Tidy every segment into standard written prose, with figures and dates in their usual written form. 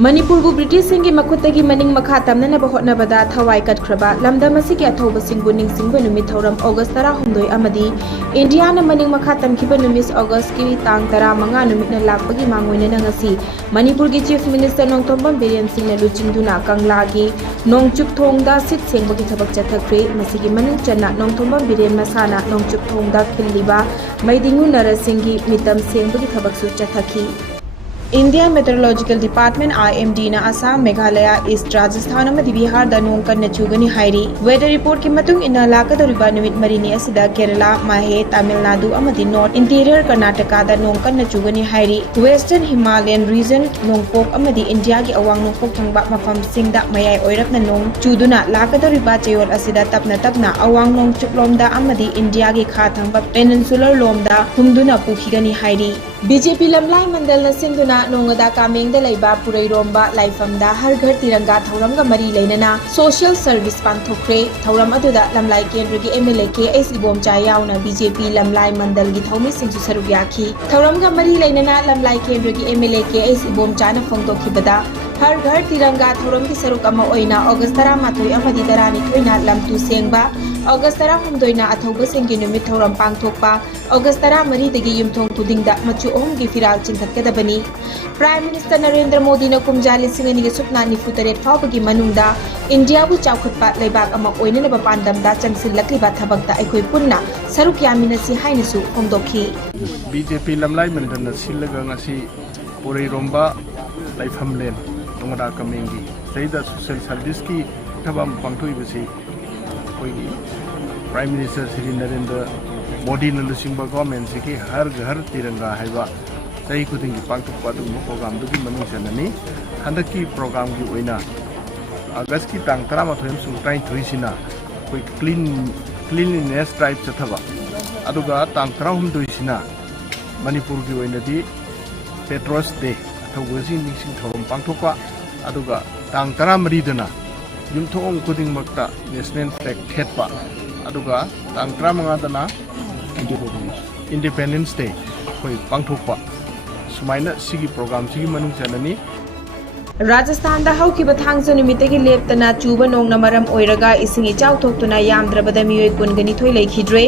Manipur British सिंगी मखुतगी मनिंग मखा तमननब होटनबदा थवाई कटख्रबा लमदम असिगी अथौबसिंगबु निंगसिंगबु नुमित थौरम August 13 अमदी India न मनिंग मखा तमखिबा नुमित ऑगस्ट की तांग 15 नुमित न लापगी मांगोइना नंगसी मणिपुर की chief minister Nongthombam villain Singh न लुचिंगदुना कंगलागी नोंगचुकथोंगदा सिट सेंगबगी थबक चथख्रे मसिगी मनिंग चन्ना नोंगथोंबम बिरेन मसाना नोंगचुकथोंगदा खिल्लिबा मैदिंगु नरसिंगी मितम सेंगबगी थबकसु चथखी इंडियन मेट्रोलॉजिकल डिपार्टमेंट IMD ना असम मेघालय ईस्ट राजस्थान अमदी बिहार दा नोंग कन्ना चुगनी हाइरी वेदर रिपोर्ट की मतुंग इना लाकदोरिबा नुमित मरिनी असिदा केरला माहे तमिलनाडु अमदी नॉर्थ इंटीरियर कर्नाटका दा नोंग कन्ना चुगनी हाइरी वेस्टर्न हिमालयन रीजन नोंगपोक अमदी इंडिया की अवांग नोंगपोक थंगबा मफम सिंगदा मयाय ओइरपना नोंग चुदुना लाकदोरिबा चयोल असिदा तपना अवांग नोंगचुकलोमदा अमदी इंडिया की खा थंगबा पेनिनसुलर लोमदा हुमदुना पुखिगनी हाइरी बीजेपी लमलाई मंडल न सिंगदुना नोंगदा कामेंग द लैबा पुरैरोंबा लाइफमदा हर घर तिरंगा थौरमगा मरी लैनना सोशल सर्विस पांथोखरे थौरम अदुदा लमलाई केंद्र की MLA के एस इबोमचा यावना बीजेपी लमलाई मंडल की थौमी सिंसु सरुक याखी थौरमगा मरी लैनना लमलाई केंद्र की MLA के एस इबोमचा न फोंदोखिबदा हर घर तिरंगा थौरम की सरुक अमा ओइना ऑगस्ट 13 अमदी 12 लमतु सेंगबा ऑगस्ट 13 अथौब सिंगी नुमित थौरम पांथोकपा ऑगस्ट 13 दगी युमथोंग खुदिंगदा मचु ओहम की फिराल चिंथक्कदबनी प्राइम मिनिस्टर नरेंद्र मोदी न कुमजा 1993 फाउबगी मनुंगदा इंडिया बु चाउखटपा लेबाक अमा ओइननबा पांदमदा चंगसिलक्लिबा थबकता अखोय पुन्ना सरुक यामिनसी हाइनसु फोंदोखी बीजेपी लमलाई मंडल न सिलगा ngasi पुरैरोंबा लाइफमलेन नोंगदा कमेंगी सैदा सोशल सर्विस की थबम पांथोइबसी कोई प्राइम मिनिस्टर श्री नरेंद्र मोदी न लुसिंगबा गवर्नमेंट की हर घर तिरंगा हैबा सही खुदिंग की पांथोकपा दुम प्रोग्राम दुगी मनुंग चननी हंदकी प्रोग्राम की ओइना अगस्त की तांग 13 सुंगताई थुइसिना कोई क्लीनलीनेस ड्राइव चथबा अदुगा तांग 13 सिना मणिपुर की ओइनदी पेट्रोस डे थौगसी निसिंग थौरम पांथोकपा अदुगा तांग 13 दना युमथोंग खुदिंगमक्ता नेशनल फ्लैग थेटपा अदुगा तांग 15 दना इंडिपेंडेंस डे कोई पांथोकपा सुमाइना सिगी प्रोग्राम सिगी मनुंग चननी राजस्थान दा हौकिबा थांगजो निमित्तगी लेप्तना चुबा नोंगना मरम ओइरगा इसिंग इचाउ थोक्तुना यामद्रबदा मियोय कुनगनी थोय लेखिद्रे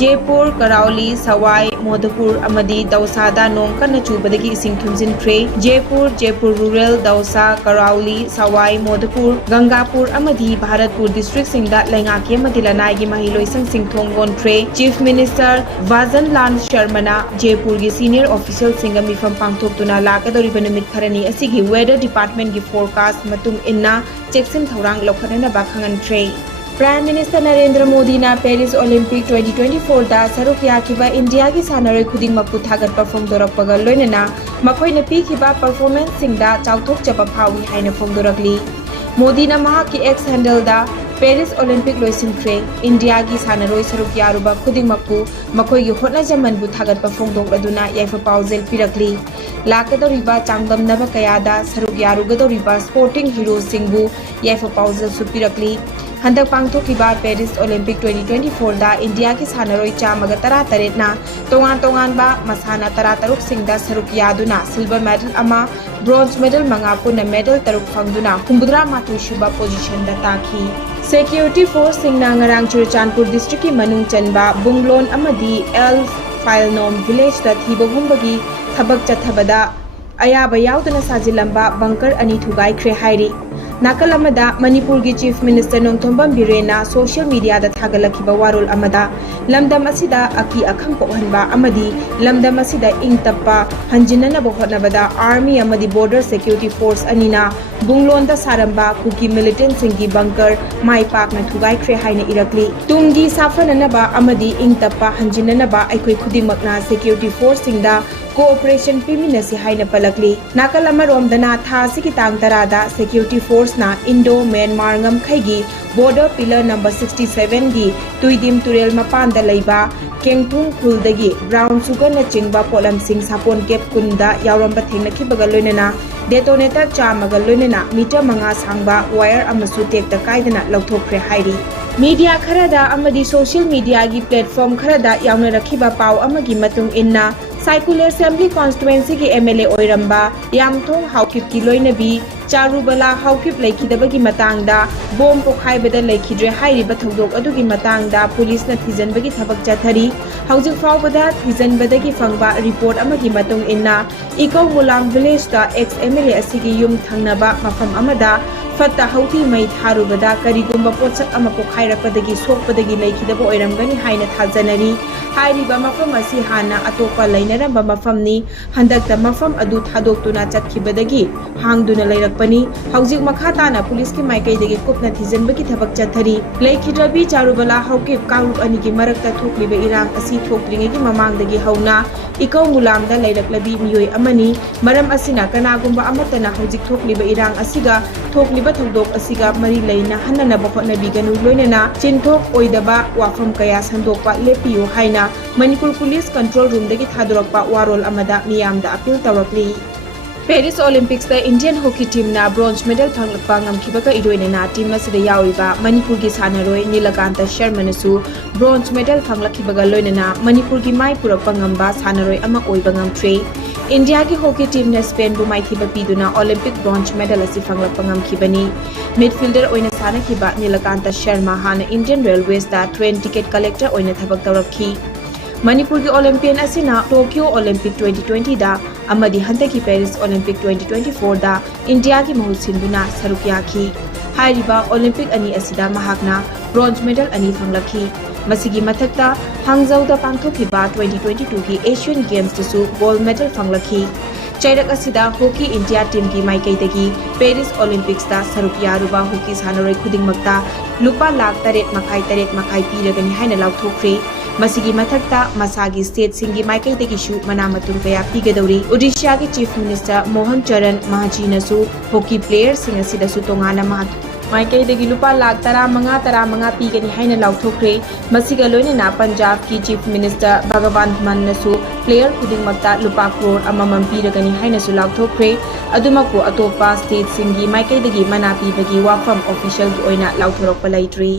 जयपुर करावली सवाई मोदपुर अमदी दौसादा नोंग कन्ना चुबदगी इसिंग थुमजिनख्रे जयपुर रूरल दौसा करावली सवाई मोदपुर गंगापुर अमदी भारतपुर डिस्ट्रिक्ट सिंगदा लेंगाकी अमदी लनाईगी महिलोइसंग सिंगथोंग गोनख्रे चीफ मिनिस्टर वाजन लाल शर्मना जयपुर की सीनियर ऑफिशियल सिंग मिफम पांगथोक्तुना लाकदोरिबा नुमित खरनी असिगी वेदर डिपार्टमेंट की फोरकास्ट मतुंग इन्ना चेक्सिन थौरांग लौखननबा खंगनख्रे प्राइम मिनिस्टर नरेंद्र मोदी ना पेरिस ओलंपिक 2024 दा सरुक याखिबा इंडिया की सानरे खुदिंग मकु थागत परफॉर्म दोरकपगा लोइनना मखोइना पीखिबा परफॉर्मेंस सिंगदा चाउथोक चबा फावी हाइना फोंदोरकली मोदी ना महा की एक्स हैंडल दा पेरिस ओलंपिक लोइसिनख्रे इंडिया की सानरोय सरुक यारुबा खुदिंग मकु मखोइ की होटना जमनबु थागत परफॉर्म अदुना याइफा पाउजेल पिरकली लाकदोरिबा चांगदमनबा कयादा सरुक यारुगदोरिबा स्पोर्टिंग हीरो सिंगबु याइफा पाउजेल सुपिरकली हंदक पांगथोकिबा पेरिस ओलंपिक 2024 दा इंडिया की सानरोय चामगा 13 ना तोंगान बा मसाना 13 सिंगदा सरुक यादुना सिल्वर मेडल अमा ब्रोंज मेडल मंगा पुना मेडल 3 फंगदुना 93 सुबा पोजीशन दा ताखी सिक्योरिटी फोर्स सिंगना ngarang चुरचानपुर डिस्ट्रिक्ट की मनुंग चनबा बुंगलोन अमदी एल फाइलनोम विलेज दा थीबगुंबगी थबक चथबदा अयाबा याउदना साजिलंबा बंकर अनि थुगाइख्रे हाइरी नाकल अमदा मणिपुर की चीफ मिनिस्टर नोंगथोंबम बिरेना सोशल मीडिया दा थागलखिबा वारोल अमदा लमदम असिदा अकी अखंग पोहनबा अमदी लमदम असिदा इंगतप्पा हंजिननबा होटनबदा आर्मी अमदी बॉर्डर सिक्योरिटी फोर्स अनिना बुंगलोंदा सारंबा कुकी मिलिटेंट सिंगी बंकर माई पाकना थुगाइख्रे हाइना इरकली तुंगी साफननबा अमदी इंगतप्पा हंजिननबा अखोय खुदिमकना सिक्योरिटी फोर्स सिंगदा कोऑपरेशन पिमिनसी हाइना पलकली नाकल अमरोमदना था सिकी तांग तरादा सिक्योरिटी फोर्स ना Indo Myanmar ngam border pillar number 67 गी तुइदिम तुरेल मपानदा लैबा केंगथुंग खुलदगी ब्राउन सुगर न चिंगबा पोलम सिंग सापोन केप कुंदा यावरंबा थेंगनखिबगा लोइनना डेटोनेटर चामगा लोइनना मीटर मंगा सांगबा वायर अमसु टेकता कायदना लौथोखरे हाइरी मीडिया खरदा अमदी सोशल मीडिया की प्लेटफॉर्म खरदा यावना रखिबा पाव अमगी मतुंग इन्ना साइकुल असेंबली कॉन्स्टिट्युएंसी की MLA ओइरंबा यामथोंग हाउकिप की लोइनबी चारुबला हाउकिप लेखिदबगी मतांगदा बोम पोखाइबदा लेखिद्रे हाइरिबा थौदोक अदुगी मतांगदा पुलिस न थिजनबगी थबक चथरी हौजिक फाउबदा थिजनबदगी फंगबा रिपोर्ट अमगी मतुंग इन्ना इको मुलांग विलेज दा एक्स MLA असिगी युम थंगनबा मफम अमदा फत्ता हौथी मई थारुबदा करिगुंबा पोचक अमा पोखाइरपदगी सोकपदगी लेखिदबा ओइरमगनी हाइना थाजनरी हाइरिबा मफम असि हाना अतोपा लैनरंबा मफमनी हंदकता मफम अदु थादोक्तुना चतखिबदगी हांगदुना लैरकपनी हौजिक मखा ताना पुलिस की माइकैदगी कुपना थिजनबगी थबक चथरी लेखिद्रबी चारुबला हौकिप कारुप अनिगी मरकता थोक्लिबा इरांग असि थोक्त्रिङेगी ममांगदगी हौना इकौ मुलांगदा लैरकलबी मियोय अमनी मरम असिना कनागुंबा अमतना हौजिक थोक्लिबा इरांग असिगा थोक्लिबा थौदोक असिगा मरी लैना हन्ननबा होटनबीगनु लोइनना चिन्थोक ओइदबा वाफम कया संदोकपा लेपियो हाइना मणिपुर पुलिस कंट्रोल रूम दगी थादोरकपा वारोल अमदा मियामदा अपील तौरकली पेरिस ओलंपिक्स दा इंडियन हॉकी टीम ना ब्रोंज मेडल फंगलपा ngamkhibaka iroinena team asida yawiba manipur gi sanaroi nilakanta sharmansu bronze medal fanglakhibaga loinena manipur gi mai purakpa ngamba sanaroi ama oiba ngamthre india gi hockey team na spain bu mai thiba piduna olympic bronze medal asi fanglakpa ngamkhibani midfielder oina sanakhiba nilakanta sharma hana indian railways da train ticket collector oina thabak tawrakhi Manipur की Olympian असिना Tokyo Olympic 2020 दा अमदी हंतकी Paris Olympic 2024 दा India की महूत सिंधुना सरुक याखी हाइरिबा Olympic अनि असिदा महाकना bronze medal अनि फंगलखी मसिगी मथक्ता हांगजौदा पांथोखिबा 2022 की एशियन गेम्स दसु गोल्ड मेडल फंगलखी चैरक असिदा हॉकी इंडिया टीम की माइकैदगी पेरिस ओलंपिक्स दा सरुक यारुबा हॉकी सानरोय खुदिंगमक्ता लुपा लाख 3.5 पीरगनी हाइना लाउथोख्रे मसिगी मथक्ता मसागी स्टेट सिंगी माइकैदगिसु मनामतुंग कया पीगदौरी ओडिशा की चीफ मिनिस्टर मोहन चरण महाजीनसु हॉकी प्लेयर सिंग असिदसु तोंगाना माइकैदगी लुपा लाख 15 पीगनी हाइना लाउथोख्रे मसिगा लोइनना पंजाब की चीफ मिनिस्टर भगवान मनसु प्लेयर खुदिंगमक्ता लुपा करोड़ अममम पीरगनी हाइनासु लाउथोख्रे अदुमकु अतोपा स्टेट सिंगी माइकैदगी मना पीबगी वाफम ऑफिशियल की ओइना लाउथोरकपा लैट्री